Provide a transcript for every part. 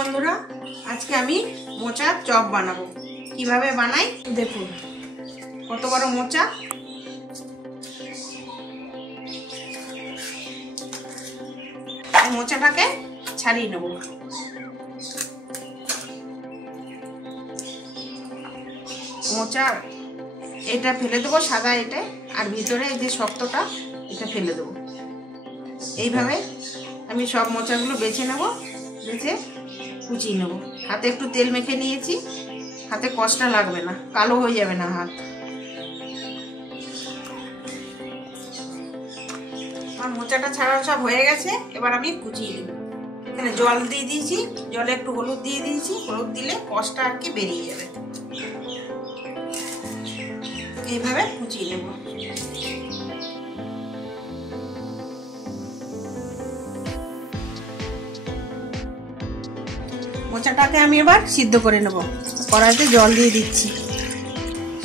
বন্ধুরা, আজকে আমি মোচার চপ বানাবো। কিভাবে বানাই দেখুন। কত বড় মোচা, মোচাটাকে ছাড়িয়ে নেব। মোচা এটা ফেলে দেবো, সাদা এটা, আর ভিতরে এই যে শক্তটা এটা ফেলে দেবো। এইভাবে আমি সব মোচাগুলো বেছে নেব, বেছে কুচিয়ে নেব। হাতে একটু তেল মেখে নিয়েছি, হাতে কষ্ট লাগবে না, কালো হয়ে যাবে না হাত। আমার মোচাটা ছাড়া সব হয়ে গেছে, এবার আমি কুচিয়ে নেব। এখানে জল দিয়ে দিয়েছি, জলে একটু হলুদ দিয়ে দিয়েছি, হলুদ দিলে কষ্টটা আর কি বেরিয়ে যাবে। এইভাবে কুচিয়ে নেব। মোচাটাকে আমি এবার সিদ্ধ করে নেব। কড়াইতে জল দিয়ে দিচ্ছি,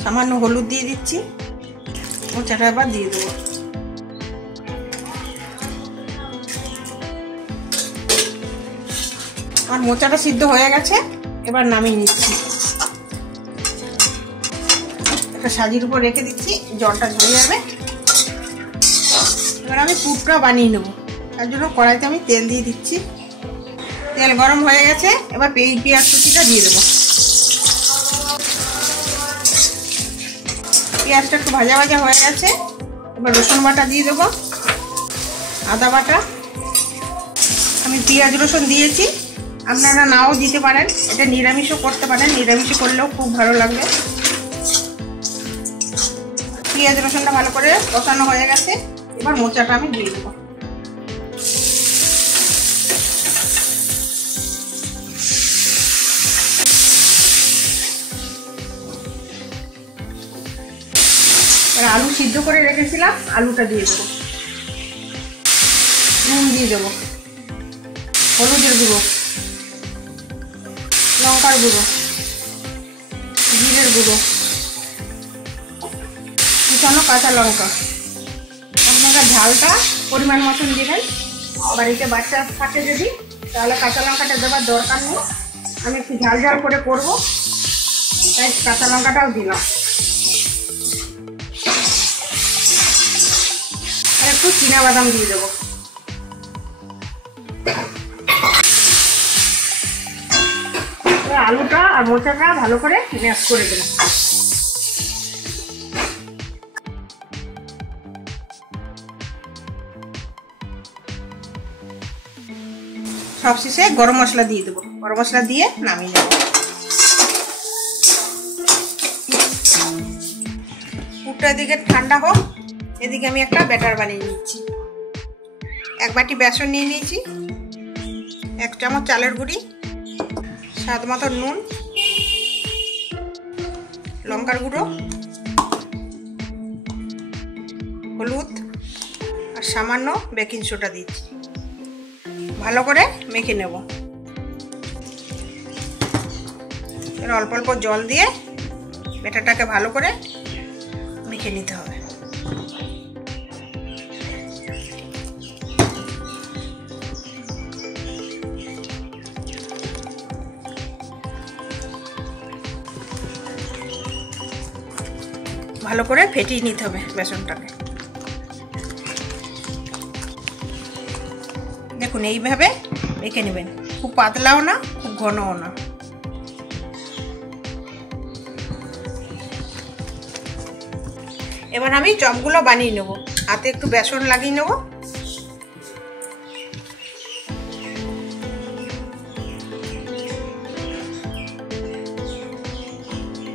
সামান্য হলুদ দিয়ে দিচ্ছি, মোচাটা এবার দিয়ে দেবো। আমার মোচাটা সিদ্ধ হয়ে গেছে, এবার নামিয়ে নিচ্ছি। একটা সাজির উপর রেখে দিচ্ছি, জলটা ঝরে যাবে। এবার আমি পুরটা বানিয়ে নেব, তার জন্য কড়াইতে আমি তেল দিয়ে দিচ্ছি। তেল গরম হয়ে গেছে, এবার পেঁয়াজ কুচিটা দিয়ে দেবো। পেঁয়াজটা একটু ভাজা ভাজা হয়ে গেছে, এবার রসুন বাটা দিয়ে দেবো, আদা বাটা। আমি পেঁয়াজ রসুন দিয়েছি, আপনারা নাও দিতে পারেন, এটা নিরামিষও করতে পারেন, নিরামিষ করলেও খুব ভালো লাগবে। পেঁয়াজ রসুনটা ভালো করে কষানো হয়ে গেছে, এবার মোচাটা আমি দিয়ে দেবো। আলু সিদ্ধ করে রেখেছিলাম, আলুটা দিয়ে দেবো। নুন দিয়ে দেবো, হলুদের গুঁড়ো, লঙ্কার গুঁড়ো, জিরের গুঁড়ো, কুচানো কাঁচা লঙ্কা। আপনারা ঝালটা পরিমাণ মতন দেবেন। বাড়িতে বাচ্চা থাকে যদি, তাহলে কাঁচা লঙ্কাটা দেওয়ার দরকার নেই। আমি একটু ঝাল ঝাল করে করবো, তাই কাঁচা লঙ্কাটাও দিলাম। আর একটু চীনাবাদাম দিয়ে দেবো। আলুটা আর মোচাটা ভালো করে ম্যাশ করে দেবো। সব শেষে গরম মশলা দিয়ে দেবো, গরম মশলা দিয়ে নামিয়ে নেব। পুরটা এদিকে ঠান্ডা হোক, এদিকে আমি একটা ব্যাটার বানিয়ে নিচ্ছি। এক বাটি বেসন নিয়ে নিয়েছি, 1 চামচ চালের গুঁড়ি, স্বাদ মতো নুন, লঙ্কার গুঁড়ো, হলুদ আর সামান্য বেকিং সোডা দিচ্ছি। ভালো করে মেখে নেব। এর অল্প অল্প জল দিয়ে ব্যাটারটাকে ভালো করে মেখে নিতে হবে। ভালো করে ফেটিয়ে নিতে হবে বেসনটাকে। দেখুন এইভাবে মেখে নেবেন, খুব পাতলাও না, খুব ঘনও না। এবার আমি চপগুলো বানিয়ে নেব। হাতে একটু বেসন লাগিয়ে নেব।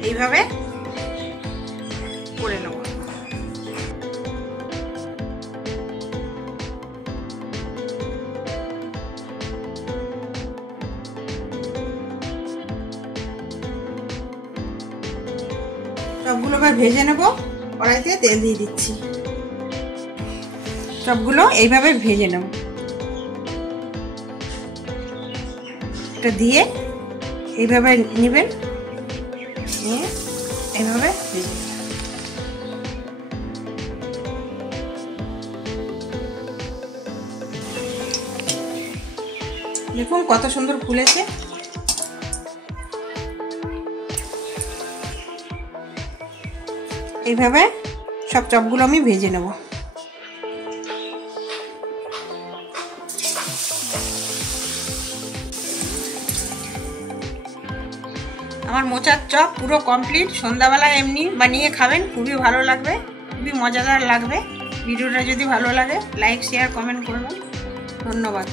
এইভাবে করে নেব। সবগুলো এবার ভেজে নেব। কড়াইতে তেল দিয়ে দিচ্ছি, সবগুলো এইভাবে ভেজে নেব। এটা দিয়ে এইভাবে নেবেন, নিয়ে এইভাবে ভেজে। দেখুন কত সুন্দর ফুলেছে। এইভাবে সব চপগুলো আমি ভেজে নেব। আমার মোচার চপ পুরো কমপ্লিট। সন্ধ্যাবেলায় এমনি বানিয়ে খাবেন, খুবই ভালো লাগবে, খুবই মজাদার লাগবে। ভিডিওটা যদি ভালো লাগে লাইক শেয়ার কমেন্ট করবেন। ধন্যবাদ।